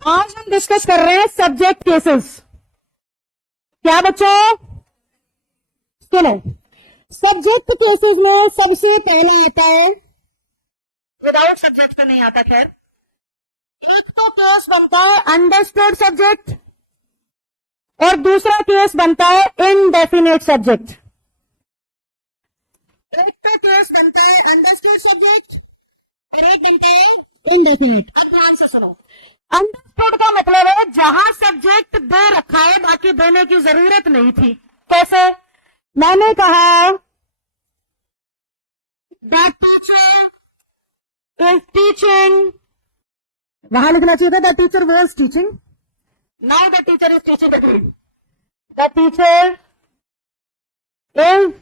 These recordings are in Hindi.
आज हम डिस्कस कर रहे हैं सब्जेक्ट केसेस। क्या बच्चों, सुनो। सब्जेक्ट केसेस में सबसे पहला आता है, विदाउट सब्जेक्ट तो नहीं आता। खैर, एक तो केस बनता है अंडरस्टूड सब्जेक्ट और दूसरा केस बनता है इनडेफिनेट सब्जेक्ट। एक तो केस बनता है अंडरस्टूड सब्जेक्ट और एक बनता है इनडेफिनेट। अब ध्यान से सुनो। अंडरस्टूड का मतलब है जहां सब्जेक्ट दे रखा है, बाकी देने की जरूरत नहीं थी। कैसे? मैंने कहा द टीचर इज टीचिंग, वहां लिखना चाहिए था the teacher was teaching. Now the teacher is teaching the grade. The teacher is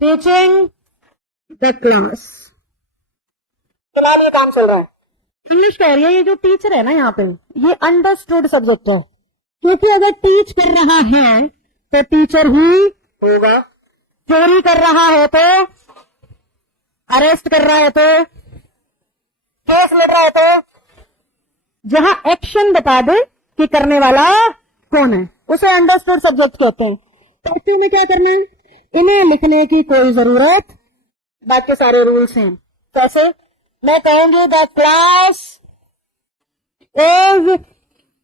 teaching the class. फिलहाल ये काम चल रहा है। इंग्लिश कह रही है ये जो टीचर है ना यहाँ पे, ये अंडरस्टूड सब्जेक्ट है, क्योंकि अगर टीच कर रहा है तो टीचर ही होगा। चोरी कर रहा है तो, अरेस्ट कर रहा है तो, केस लड़ रहा है तो, जहां एक्शन बता दे कि करने वाला कौन है, उसे अंडरस्टूड सब्जेक्ट कहते हैं। तो ऐसे में क्या करना है, इन्हें लिखने की कोई जरूरत, बाकी सारे रूल्स हैं। कैसे? मैं कहूंगी the class is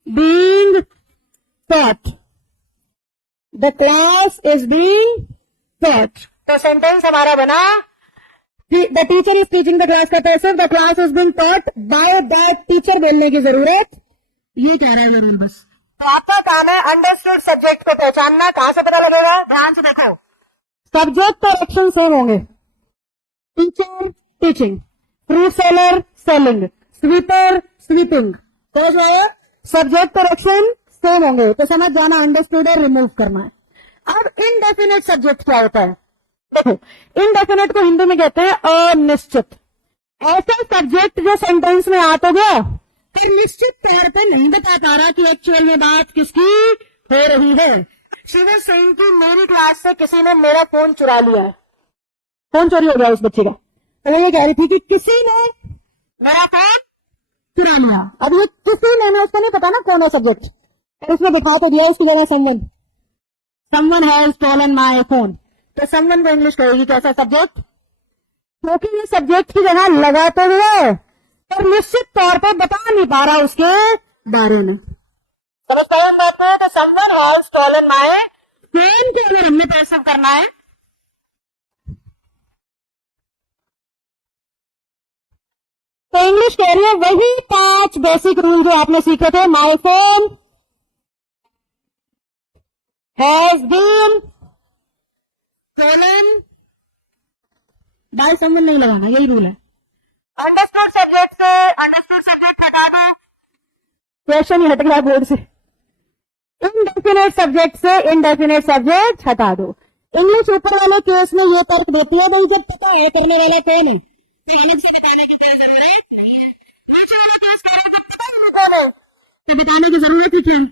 being taught, the class is being taught, तो सेंटेंस हमारा बना the teacher is teaching the class का पैसे, the class is being taught by that teacher बोलने की जरूरत, ये कह रहा है ये रूल बस। तो आपका काम है अंडरस्टूड सब्जेक्ट को पहचानना। कहां से पता लगेगा? ध्यान से देखो, सब्जेक्ट और एक्शन सेम होंगे। Teacher teaching, fruit seller selling, sweeper sweeping, तो जो है सब्जेक्ट और एक्शन सेम होंगे। तो समझ जाना अंडरस्टूड और रिमूव करना है। अब इनडेफिनेट सब्जेक्ट क्या होता है? देखो, इनडेफिनेट को हिंदी में कहते हैं अनिश्चित। ऐसा सब्जेक्ट जो सेंटेंस में आ तो गया फिर निश्चित तौर पे नहीं बता पा रहा कि एक्चुअल में बात किसकी हो रही है। शिव सिंह की मेरी क्लास से किसी ने मेरा फोन चुरा लिया है। फोन चोरी हो गया उस बच्चे का, तो ये कह रही थी कि किसी ने मेरा फोन चुरा लिया। अब ये किसी ने, मैं उसको नहीं पता ना कौन है सब्जेक्ट, और उसने दिखा तो दिया उसकी जगह someone has stolen my phone. तो समवन को इंग्लिश कहेगी कैसा सब्जेक्ट, क्योंकि ये सब्जेक्ट की जगह लगा तो दिया पर निश्चित तौर पे बता नहीं पा रहा उसके बारे में। समझ पाए हम बात को? Someone has stolen my phone को अगर हमने पैसिव करना है तो इंग्लिश कह रही है वही 5 बेसिक रूल जो आपने सीखे थे। My phone has been stolen by someone, नहीं लगाना, यही रूल है। अंडरस्टूड सब्जेक्ट से अंडरस्टूड सब्जेक्ट हटा दो, क्वेश्चन ही हट गया बोर्ड से। इनडेफिनेट सब्जेक्ट से इनडेफिनेट सब्जेक्ट हटा दो। इंग्लिश ऊपर वाले केस में ये तर्क देती है भाई जब पता है करने वाला कौन है तो अलग से बताने की कोई जरूरत नहीं है। नीचे वाला केस कह रहे हैं जब पता नहीं कौन है तो बताने की जरूरत ही क्यों?